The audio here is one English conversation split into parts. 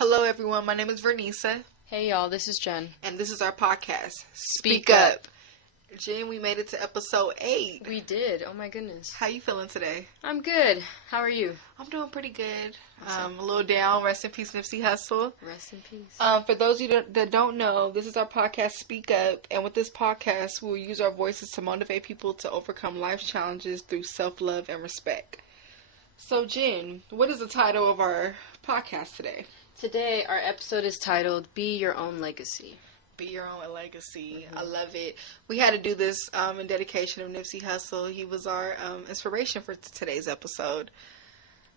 Hello, everyone. My name is Vernisa. Hey, y'all. This is Jen. And this is our podcast, Speak Up. Jen, we made it to episode 8. We did. Oh, my goodness. How you feeling today? I'm good. How are you? I'm doing pretty good. A little down. Rest in peace, Nipsey Hussle. Rest in peace. For those of you that don't know, this is our podcast, Speak Up. And with this podcast, we'll use our voices to motivate people to overcome life's challenges through self-love and respect. So, Jen, what is the title of our podcast today? Today, our episode is titled, Be Your Own Legacy. Be Your Own Legacy. Mm-hmm. I love it. We had to do this in dedication of Nipsey Hussle. He was our inspiration for today's episode.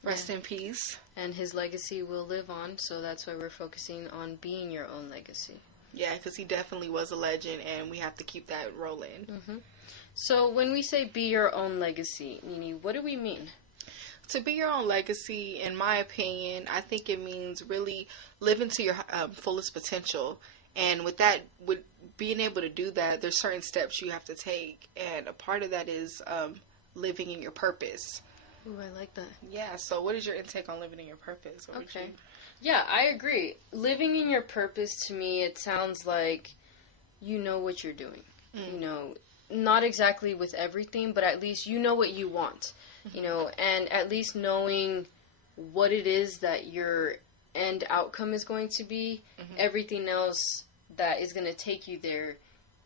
Rest in peace. And his legacy will live on, so that's why we're focusing on being your own legacy. Yeah, because he definitely was a legend, and we have to keep that rolling. Mm-hmm. So when we say be your own legacy, Nini, what do we mean? To be your own legacy, in my opinion, I think it means really living to your fullest potential. And with that, with being able to do that, there's certain steps you have to take. And a part of that is living in your purpose. Ooh, I like that. Yeah, so what is your intake on living in your purpose? Okay. Yeah, I agree. Living in your purpose, to me, it sounds like you know what you're doing. Mm. You know, not exactly with everything, but at least you know what you want. You know, and at least knowing what it is that your end outcome is going to be, everything else that is going to take you there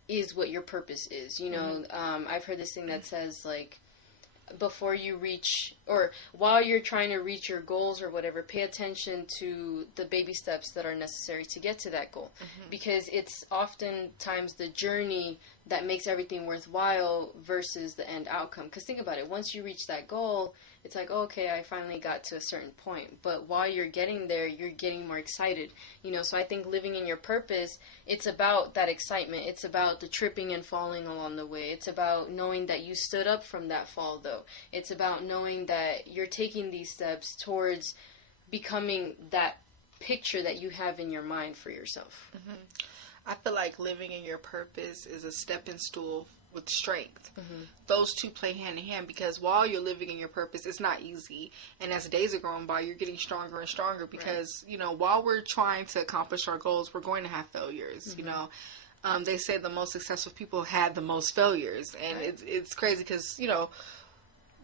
is what your purpose is. You know, I've heard this thing that says, like, before you reach, or while you're trying to reach your goals or whatever, pay attention to the baby steps that are necessary to get to that goal. Because it's oftentimes the journey that makes everything worthwhile versus the end outcome. Because think about it, once you reach that goal, it's like, oh, okay, I finally got to a certain point. But while you're getting there, you're getting more excited. You know, so I think living in your purpose, it's about that excitement. It's about the tripping and falling along the way. It's about knowing that you stood up from that fall, though. It's about knowing that you're taking these steps towards becoming that picture that you have in your mind for yourself. I feel like living in your purpose is a stepping stool with strength. Those two play hand in hand, because while you're living in your purpose, it's not easy. And as days are going by, you're getting stronger and stronger because, you know, while we're trying to accomplish our goals, we're going to have failures. You know, they say the most successful people had the most failures. And it's crazy because, you know,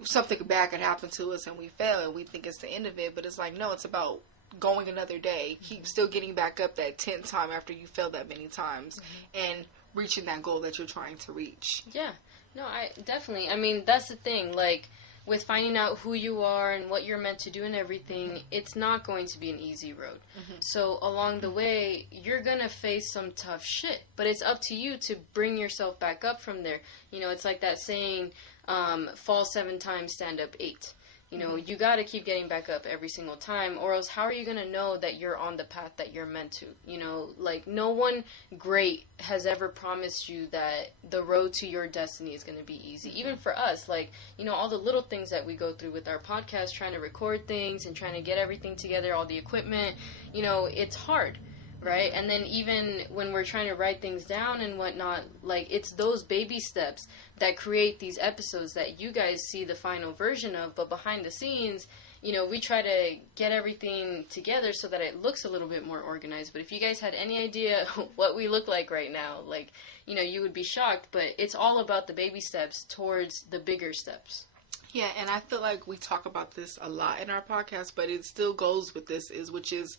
something bad could happen to us and we fail and we think it's the end of it. But it's like, no, it's about going another day. Keep still getting back up that 10th time after you failed that many times. And reaching that goal that you're trying to reach. Yeah. No, I mean, that's the thing. Like, with finding out who you are and what you're meant to do and everything, it's not going to be an easy road. So along the way, you're going to face some tough shit. But it's up to you to bring yourself back up from there. You know, it's like that saying, fall 7 times, stand up 8. You know, you got to keep getting back up every single time, or else how are you going to know that you're on the path that you're meant to? You know, like, no one great has ever promised you that the road to your destiny is going to be easy. Even for us, like, you know, all the little things that we go through with our podcast, trying to record things and trying to get everything together, all the equipment, you know, it's hard. Right? And then even when we're trying to write things down and whatnot, like, it's those baby steps that create these episodes that you guys see the final version of. But behind the scenes, you know, we try to get everything together so that it looks a little bit more organized. But if you guys had any idea what we look like right now, like, you know, you would be shocked. But it's all about the baby steps towards the bigger steps. Yeah, and I feel like we talk about this a lot in our podcast, but it still goes with this, which is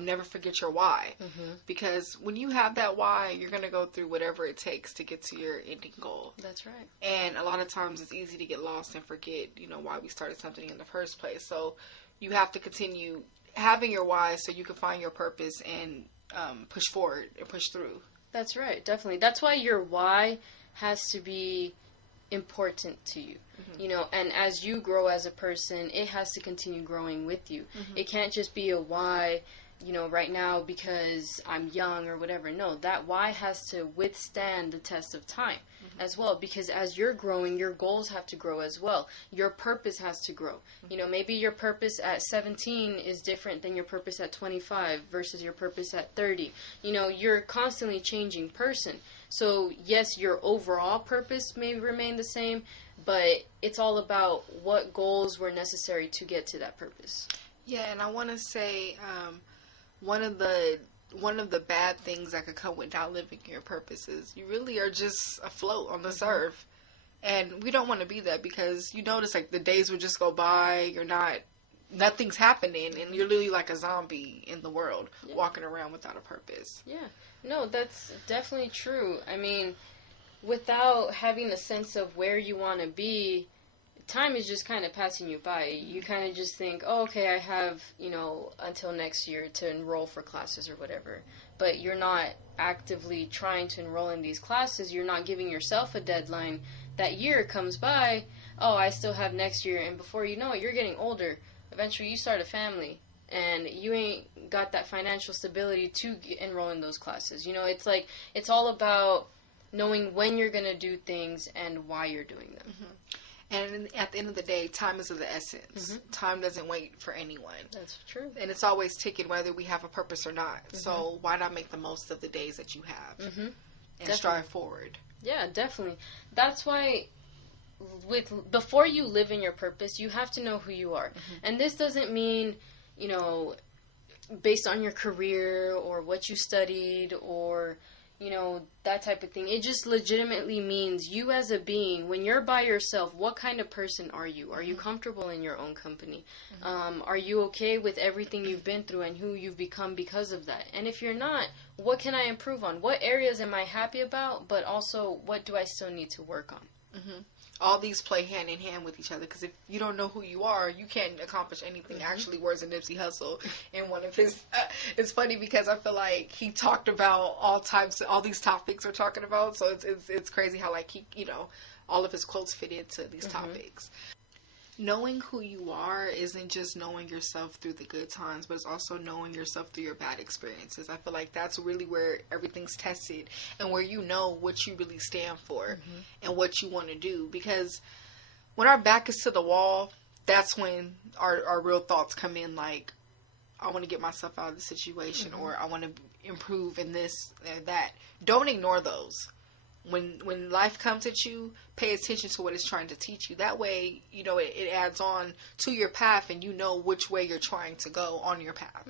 never forget your why. Because when you have that why, you're going to go through whatever it takes to get to your ending goal. That's right. And a lot of times it's easy to get lost and forget, you know, why we started something in the first place. So you have to continue having your why so you can find your purpose and push forward and push through. That's right, definitely. That's why your why has to be important to you. You know, and as you grow as a person, it has to continue growing with you. It can't just be a why, you know, right now because I'm young or whatever. No, that why has to withstand the test of time as well, because as you're growing, your goals have to grow as well. Your purpose has to grow. You know, maybe your purpose at 17 is different than your purpose at 25 versus your purpose at 30. You know, you're a constantly changing person. So, yes, your overall purpose may remain the same, but it's all about what goals were necessary to get to that purpose. Yeah, and I want to say one of the bad things that could come without living your purpose is you really are just afloat on this earth. And we don't want to be that, because you notice like the days would just go by, nothing's happening, and you're literally like a zombie in the world, walking around without a purpose. Yeah. No, that's definitely true. I mean, without having a sense of where you want to be, time is just kind of passing you by. You kind of just think, oh, okay, I have, until next year to enroll for classes or whatever. But you're not actively trying to enroll in these classes. You're not giving yourself a deadline. That year comes by, oh, I still have next year. And before you know it, you're getting older. Eventually, you start a family. And you ain't got that financial stability to enroll in those classes. It's like, it's all about knowing when you're going to do things and why you're doing them. And at the end of the day, time is of the essence. Time doesn't wait for anyone. That's true. And it's always ticking, whether we have a purpose or not. So why not make the most of the days that you have and strive forward? Yeah, definitely. That's why before you live in your purpose, you have to know who you are. And this doesn't mean, based on your career or what you studied or that type of thing. It just legitimately means you as a being, when you're by yourself, what kind of person are you? Are you comfortable in your own company? Are you okay with everything you've been through and who you've become because of that? And if you're not, what can I improve on? What areas am I happy about? But also, what do I still need to work on? All these play hand in hand with each other, because if you don't know who you are, you can't accomplish anything. Actually, words of Nipsey Hussle in one of his it's funny because I feel like he talked about all these topics we're talking about, so it's crazy how like he all of his quotes fit into these topics. Knowing who you are isn't just knowing yourself through the good times, but it's also knowing yourself through your bad experiences. I feel like that's really where everything's tested, and where you know what you really stand for and what you want to do. Because when our back is to the wall, that's when our real thoughts come in, like, I want to get myself out of the situation, or I want to improve in this and that. Don't ignore those. When life comes at you, pay attention to what it's trying to teach you. That way, it adds on to your path, and you know which way you're trying to go on your path.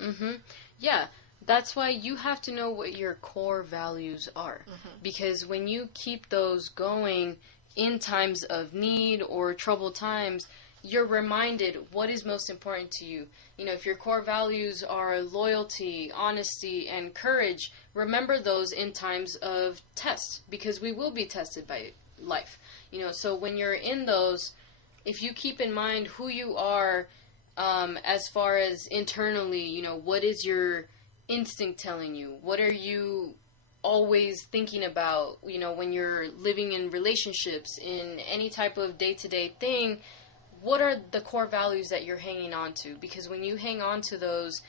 Yeah, that's why you have to know what your core values are. Because when you keep those going in times of need or troubled times, you're reminded what is most important to you. If your core values are loyalty, honesty, and courage, remember those in times of test, because we will be tested by life. So when you're in those, if you keep in mind who you are, as far as internally, what is your instinct telling you? What are you always thinking about, when you're living in relationships, in any type of day-to-day thing? What are the core values that you're hanging on to? Because when you hang on to those,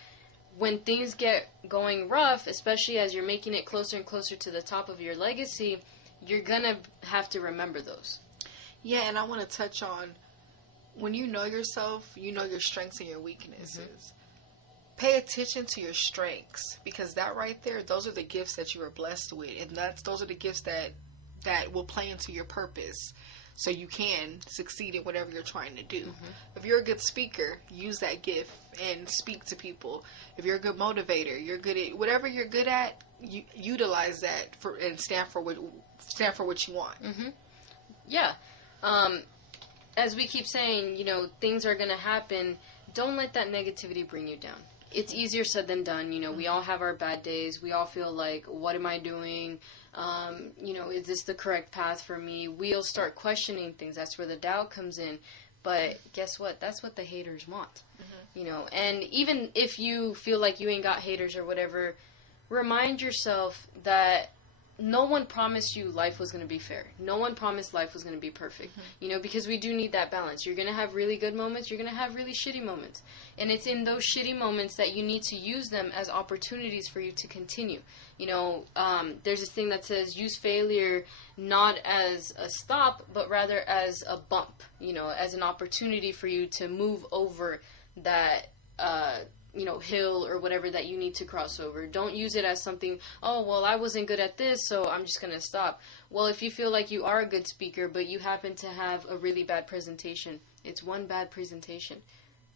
when things get going rough, especially as you're making it closer and closer to the top of your legacy, you're going to have to remember those. Yeah, and I want to touch on, when you know yourself, you know your strengths and your weaknesses. Pay attention to your strengths, because that right there, those are the gifts that you are blessed with, and those are the gifts that will play into your purpose, so you can succeed in whatever you're trying to do. If you're a good speaker, use that gift and speak to people. If you're a good motivator, you're good at whatever you're good at, utilize that and stand for what you want. Yeah. As we keep saying, things are going to happen. Don't let that negativity bring you down. It's easier said than done. We all have our bad days. We all feel like, what am I doing? Is this the correct path for me? We'll start questioning things. That's where the doubt comes in. But guess what? That's what the haters want. And even if you feel like you ain't got haters or whatever, remind yourself that no one promised you life was going to be fair. No one promised life was going to be perfect. Because we do need that balance. You're going to have really good moments. You're going to have really shitty moments. And it's in those shitty moments that you need to use them as opportunities for you to continue. There's this thing that says use failure not as a stop, but rather as a bump, as an opportunity for you to move over that, hill or whatever that you need to cross over. Don't use it as something, oh, well, I wasn't good at this, so I'm just going to stop. Well, if you feel like you are a good speaker, but you happen to have a really bad presentation, it's one bad presentation.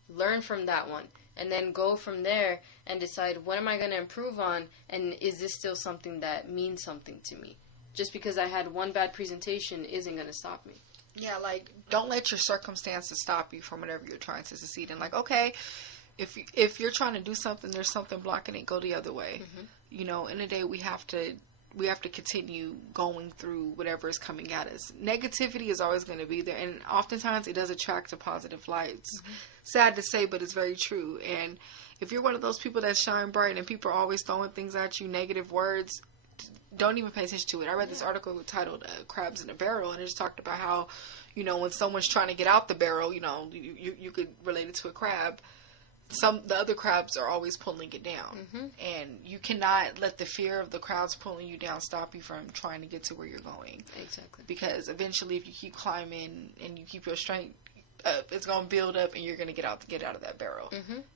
Learn from that one, and then go from there and decide, what am I going to improve on, and is this still something that means something to me? Just because I had one bad presentation isn't going to stop me. Yeah, like, don't let your circumstances stop you from whatever you're trying to succeed in. Like, okay, if you're trying to do something, there's something blocking it, go the other way. You know, in a day, we have to continue going through whatever is coming at us. Negativity is always going to be there, and oftentimes it does attract to positive lights. Sad to say, but it's very true. And if you're one of those people that shine bright and people are always throwing things at you, negative words, don't even pay attention to it. I read this article titled Crabs in a Barrel, and it just talked about how, you know, when someone's trying to get out the barrel, you know, you could relate it to a crab. The other crabs are always pulling it down. And you cannot let the fear of the crowds pulling you down stop you from trying to get to where you're going. Exactly. Because eventually, if you keep climbing and you keep your strength up, it's going to build up, and you're going to get out of that barrel.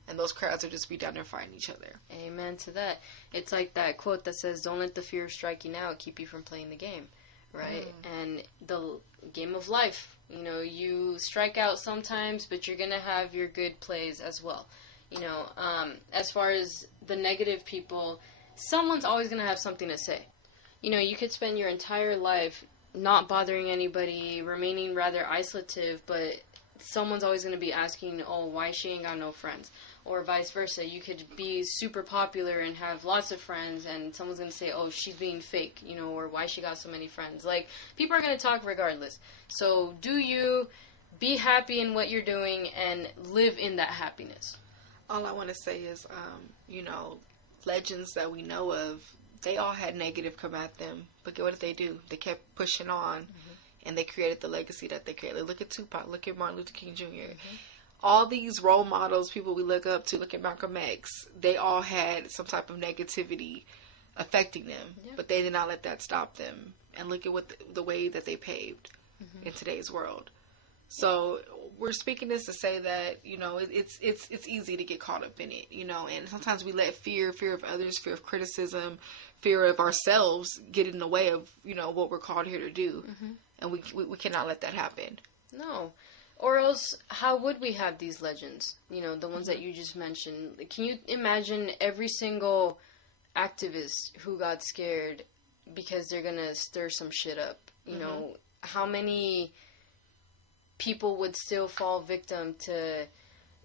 And those crowds will just be down there fighting each other. Amen to that. It's like that quote that says, don't let the fear of striking out keep you from playing the game. Right? And the game of life, you know, you strike out sometimes, but you're going to have your good plays as well. You know, as far as the negative people, someone's always going to have something to say. You know, you could spend your entire life not bothering anybody, remaining rather isolative, but someone's always going to be asking, oh, why she ain't got no friends? Or vice versa. You could be super popular and have lots of friends, and someone's going to say, oh, she's being fake, you know, or why she got so many friends. Like, people are going to talk regardless. So do you be happy in what you're doing and live in that happiness? All I want to say is, you know, legends that we know of, they all had negative come at them. But what did they do? They kept pushing on, and they created the legacy that they created. Look at Tupac. Look at Martin Luther King Jr. All these role models, people we look up to, look at Malcolm X, they all had some type of negativity affecting them. But they did not let that stop them. And look at the way that they paved in today's world. So we're speaking this to say that, you know, it's easy to get caught up in it, you know, and sometimes we let fear of others, fear of criticism, fear of ourselves get in the way of, you know, what we're called here to do. And we cannot let that happen. No. Or else, how would we have these legends? You know, the ones that you just mentioned. Can you imagine every single activist who got scared because they're going to stir some shit up? You know, how many people would still fall victim to,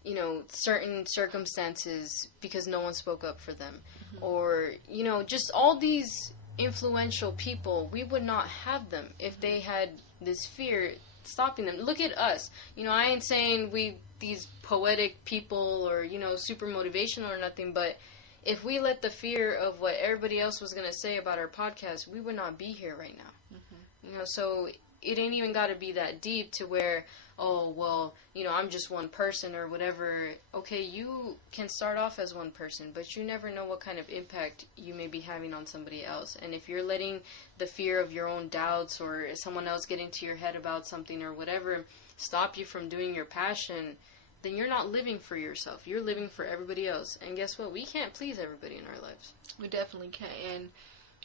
you know, certain circumstances because no one spoke up for them? Or, you know, just all these influential people, we would not have them if they had this fear stopping them. Look at us. You know, I ain't saying we these poetic people or, you know, super motivational or nothing, but if we let the fear of what everybody else was going to say about our podcast, we would not be here right now. You know, so it ain't even got to be that deep to where, oh, well, you know, I'm just one person or whatever. Okay, you can start off as one person, but you never know what kind of impact you may be having on somebody else. And if you're letting the fear of your own doubts or someone else get into your head about something or whatever stop you from doing your passion, then you're not living for yourself. You're living for everybody else. And guess what? We can't please everybody in our lives. We definitely can't. And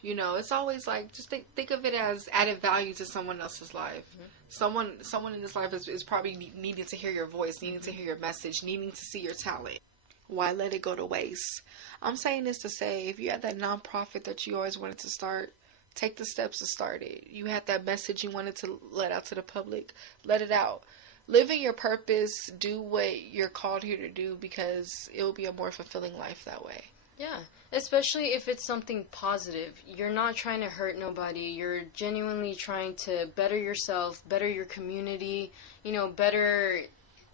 you know, it's always like, just think of it as added value to someone else's life. Someone in this life is probably needing to hear your voice, needing to hear your message, needing to see your talent. Why let it go to waste? I'm saying this to say, if you had that nonprofit that you always wanted to start, take the steps to start it. You had that message you wanted to let out to the public, let it out. Live in your purpose, do what you're called here to do, because it will be a more fulfilling life that way. Yeah, especially if it's something positive. You're not trying to hurt nobody. You're genuinely trying to better yourself, better your community, you know, better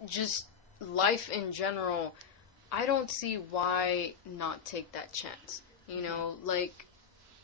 just life in general. I don't see why not take that chance. You know, like,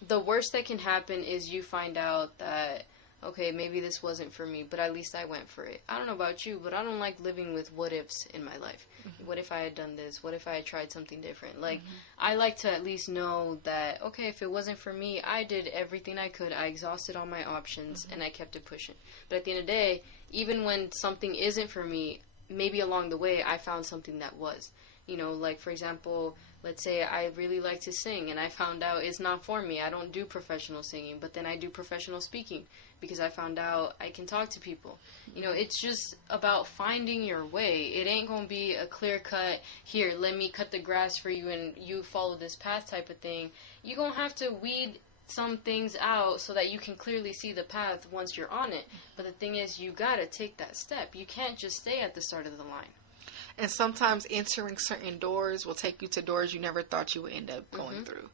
the worst that can happen is you find out that, okay, maybe this wasn't for me, but at least I went for it. I don't know about you, but I don't like living with what-ifs in my life. What if I had done this? What if I had tried something different? Like, I like to at least know that, okay, if it wasn't for me, I did everything I could. I exhausted all my options, and I kept it pushing. But at the end of the day, even when something isn't for me, maybe along the way, I found something that was. You know, like, for example, let's say I really like to sing and I found out it's not for me. I don't do professional singing, but then I do professional speaking because I found out I can talk to people. You know, it's just about finding your way. It ain't going to be a clear cut, here, let me cut the grass for you and you follow this path type of thing. You're going to have to weed some things out so that you can clearly see the path once you're on it. But the thing is, you got to take that step. You can't just stay at the start of the line. And sometimes entering certain doors will take you to doors you never thought you would end up going through.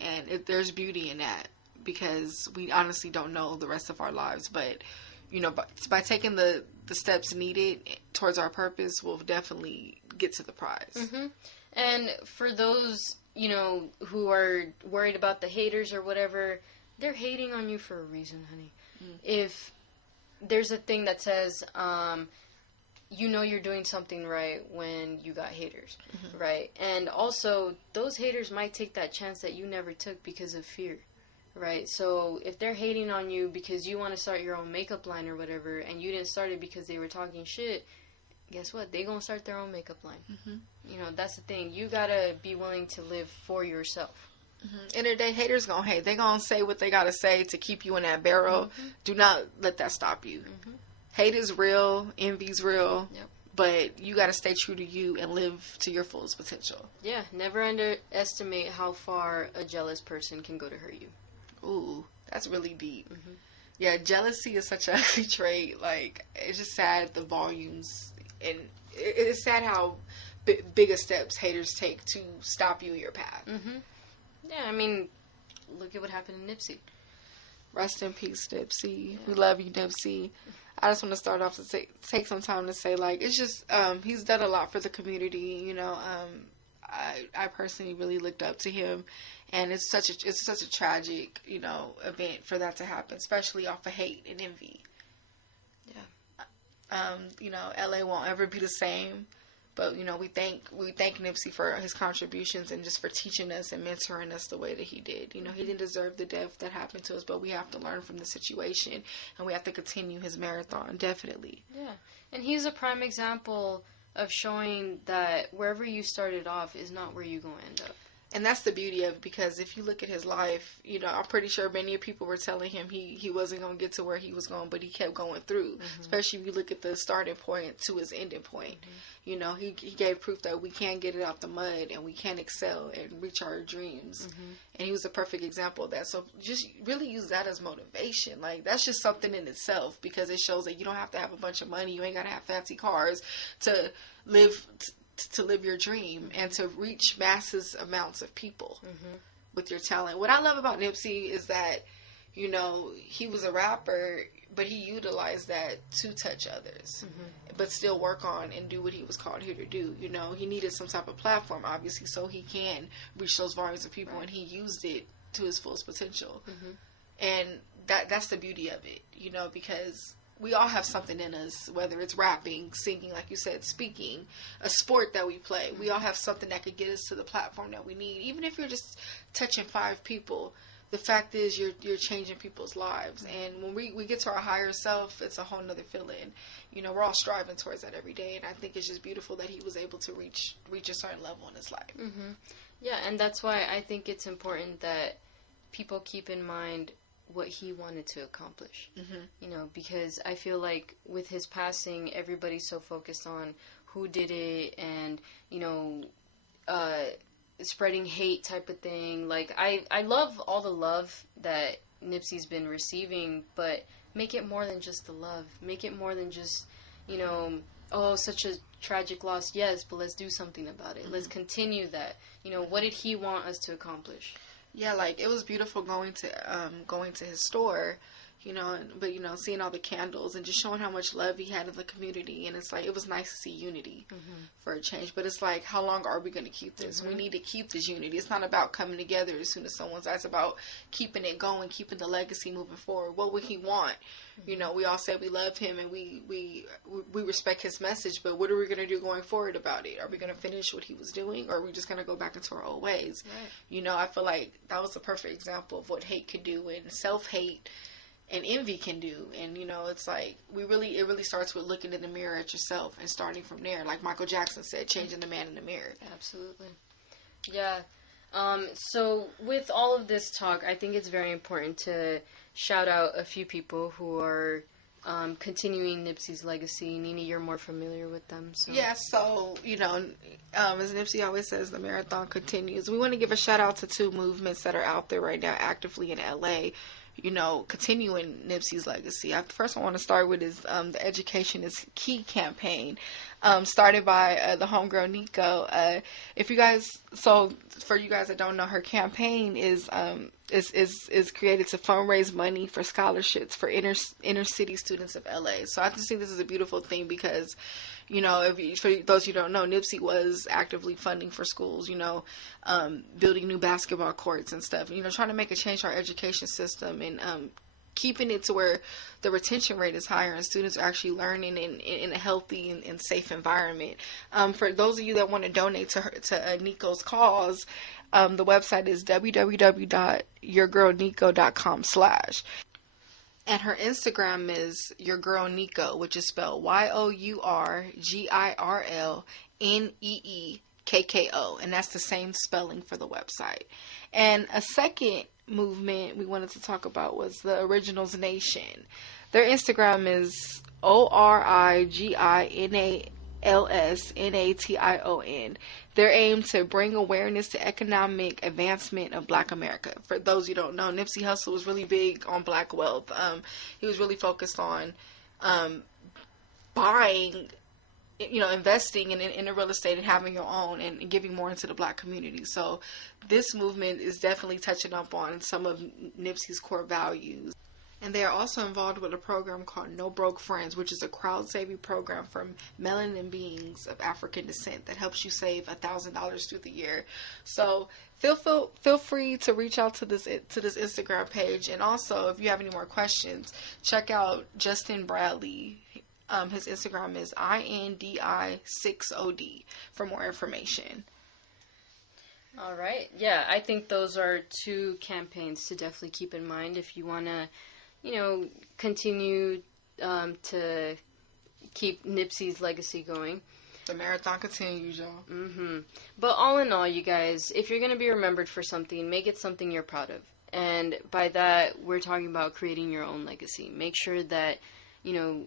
And there's beauty in that, because we honestly don't know the rest of our lives. But, you know, by taking the steps needed towards our purpose, we'll definitely get to the prize. Mm-hmm. And for those, you know, who are worried about the haters or whatever, they're hating on you for a reason, honey. If there's a thing that says, you know you're doing something right when you got haters, right? And also, those haters might take that chance that you never took because of fear, right? So if they're hating on you because you want to start your own makeup line or whatever, and you didn't start it because they were talking shit, guess what? They gonna start their own makeup line. You know, that's the thing. You gotta be willing to live for yourself. End of the day, haters gonna hate. They gonna say what they gotta say to keep you in that barrel. Do not let that stop you. Hate is real, envy's real, but you got to stay true to you and live to your fullest potential. Yeah, never underestimate how far a jealous person can go to hurt you. Ooh, that's really deep. Yeah, jealousy is such an ugly trait. Like, it's just sad the volumes, and it's sad how bigger steps haters take to stop you in your path. Yeah, I mean, look at what happened to Nipsey. Rest in peace, Nipsey. We love you, Nipsey. I just want to start off to take some time to say, like, it's just, he's done a lot for the community, you know. I personally really looked up to him, and it's such a tragic, you know, event for that to happen, especially off of hate and envy. Yeah. You know, LA won't ever be the same. But, you know, we thank Nipsey for his contributions and just for teaching us and mentoring us the way that he did. You know, he didn't deserve the death that happened to us, but we have to learn from the situation, and we have to continue his marathon, definitely. Yeah, and he's a prime example of showing that wherever you started off is not where you're going to end up. And that's the beauty of it, because if you look at his life, you know, I'm pretty sure many people were telling him he wasn't going to get to where he was going, but he kept going through. Especially if you look at the starting point to his ending point. You know, he gave proof that we can get it out the mud and we can excel and reach our dreams. And he was a perfect example of that. So just really use that as motivation. Like, that's just something in itself, because it shows that you don't have to have a bunch of money. You ain't got to have fancy cars to live your dream and to reach masses amounts of people with your talent. What I love about Nipsey is that, you know, he was a rapper, but he utilized that to touch others, but still work on and do what he was called here to do. You know, he needed some type of platform, obviously, so he can reach those volumes of people, and he used it to his fullest potential. And that's the beauty of it, you know, because we all have something in us, whether it's rapping, singing, like you said, speaking, a sport that we play. We all have something that could get us to the platform that we need. Even if you're just touching 5 people, the fact is you're changing people's lives. And when we get to our higher self, it's a whole nother feeling. You know, we're all striving towards that every day. And I think it's just beautiful that he was able to reach a certain level in his life. Yeah, and that's why I think it's important that people keep in mind what he wanted to accomplish. You know, because I feel like with his passing, everybody's so focused on who did it and, you know, spreading hate type of thing. Like, I love all the love that Nipsey's been receiving, but make it more than just the love. Make it more than just, you know, oh, such a tragic loss. Yes, but let's do something about it. Let's continue that. You know, what did he want us to accomplish? Yeah, like, it was beautiful going to his store, you know, but, you know, seeing all the candles and just showing how much love he had in the community. And it's like, it was nice to see unity for a change. But it's like, how long are we going to keep this? We need to keep this unity. It's not about coming together as soon as someone's out. It's about keeping it going, keeping the legacy moving forward. What would he want? You know, we all said we love him and we respect his message, but what are we going to do going forward about it? Are we going to finish what he was doing, or are we just going to go back into our old ways? You know, I feel like that was a perfect example of what hate could do, and self-hate and envy can do. And, you know, it's like, it really starts with looking in the mirror at yourself and starting from there. Like Michael Jackson said, changing the man in the mirror. Absolutely. Yeah. So with all of this talk, I think it's very important to shout out a few people who are continuing Nipsey's legacy. Nini, you're more familiar with them. So. Yeah, so, you know, as Nipsey always says, the marathon continues. We want to give a shout out to 2 movements that are out there right now actively in LA, you know, continuing Nipsey's legacy. First I want to start with is the Education is Key campaign, started by the homegirl Nico. For you guys that don't know, her campaign is created to fundraise money for scholarships for inner city students of LA. So I just think this is a beautiful thing because, you know, for those who don't know, Nipsey was actively funding for schools, you know, building new basketball courts and stuff, you know, trying to make a change to our education system and keeping it to where the retention rate is higher and students are actually learning in a healthy and safe environment. For those of you that want to donate to Nico's cause, the website is www.yourgirlnico.com/ and her Instagram is yourgirlnico, which is spelled YOURGIRLNEEKKO, and that's the same spelling for the website. And a second movement we wanted to talk about was the Originals Nation. Their Instagram is ORIGINALSNATION. Their aim to bring awareness to economic advancement of Black America. For those who don't know, Nipsey Hussle was really big on Black wealth. He was really focused on buying, you know, investing in the real estate and having your own and giving more into the Black community. So this movement is definitely touching up on some of Nipsey's core values. And they are also involved with a program called No Broke Friends, which is a crowd-saving program for melanin beings of African descent that helps you save $1,000 through the year. So feel free to reach out to this Instagram page. And also, if you have any more questions, check out Justin Bradley. His Instagram is INDI6OD for more information. All right. Yeah, I think those are 2 campaigns to definitely keep in mind if you want to, you know, continue to keep Nipsey's legacy going. The marathon continues, y'all. But all in all, you guys, if you're going to be remembered for something, make it something you're proud of. And by that, we're talking about creating your own legacy. Make sure that, you know,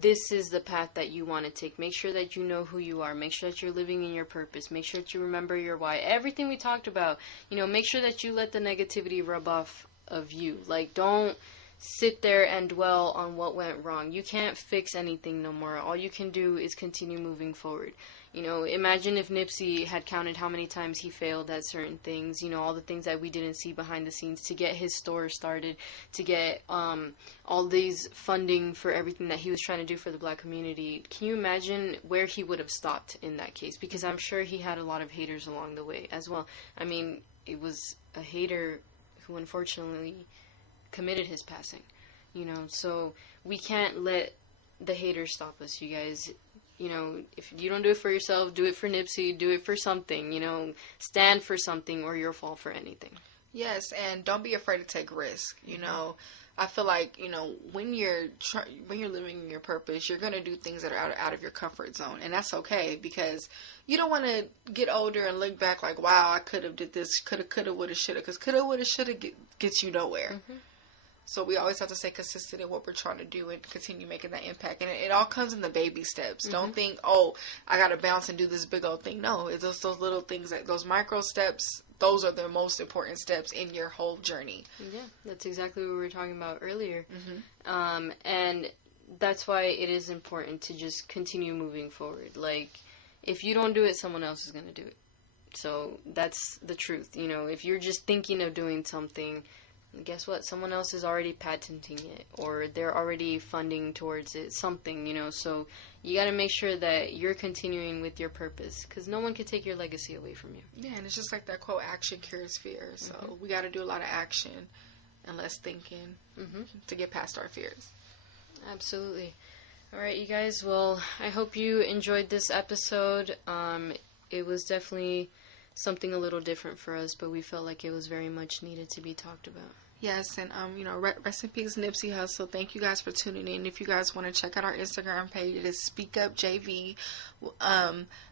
this is the path that you want to take. Make sure that you know who you are. Make sure that you're living in your purpose. Make sure that you remember your why. Everything we talked about, you know, make sure that you let the negativity rub off of you. Like, don't sit there and dwell on what went wrong. You can't fix anything no more. All you can do is continue moving forward. You know, imagine if Nipsey had counted how many times he failed at certain things, you know, all the things that we didn't see behind the scenes to get his store started, to get all these funding for everything that he was trying to do for the Black community. Can you imagine where he would have stopped in that case? Because I'm sure he had a lot of haters along the way as well. I mean, it was a hater who unfortunately committed his passing, you know, so we can't let the haters stop us, you guys. You know, if you don't do it for yourself, do it for Nipsey, do it for something, you know, stand for something or you'll fall for anything. Yes, and don't be afraid to take risks, you know. I feel like, you know, when you're living in your purpose, you're going to do things that are out of your comfort zone, and that's okay, because you don't want to get older and look back like, wow, I could have did this, coulda, woulda, shoulda, because coulda, woulda, shoulda gets you nowhere. So we always have to stay consistent in what we're trying to do and continue making that impact. And it all comes in the baby steps. Don't think, oh, I got to bounce and do this big old thing. No, it's just those little things, those micro steps. Those are the most important steps in your whole journey. Yeah, that's exactly what we were talking about earlier. And that's why it is important to just continue moving forward. Like, if you don't do it, someone else is going to do it. So that's the truth. You know, if you're just thinking of doing something, guess what? Someone else is already patenting it, or they're already funding towards it, something, you know. So you got to make sure that you're continuing with your purpose, because no one can take your legacy away from you. Yeah, and it's just like that quote, action cures fear. So we got to do a lot of action and less thinking to get past our fears. Absolutely. All right, you guys. Well, I hope you enjoyed this episode. It was definitely something a little different for us, but we felt like it was very much needed to be talked about. Yes, and rest in peace, Nipsey Hussle. Thank you guys for tuning in. If you guys want to check out our Instagram page, it is SpeakUp JV.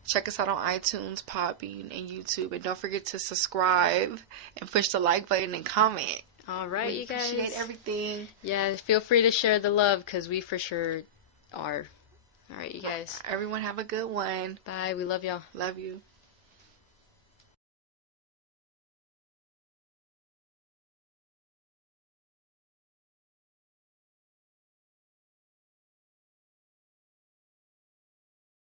Check us out on iTunes, Podbean, and YouTube, and don't forget to subscribe and push the like button and comment. All right, you guys. Appreciate everything. Yeah, feel free to share the love because we for sure are. All right, you guys. Everyone have a good one. Bye. We love y'all. Love you.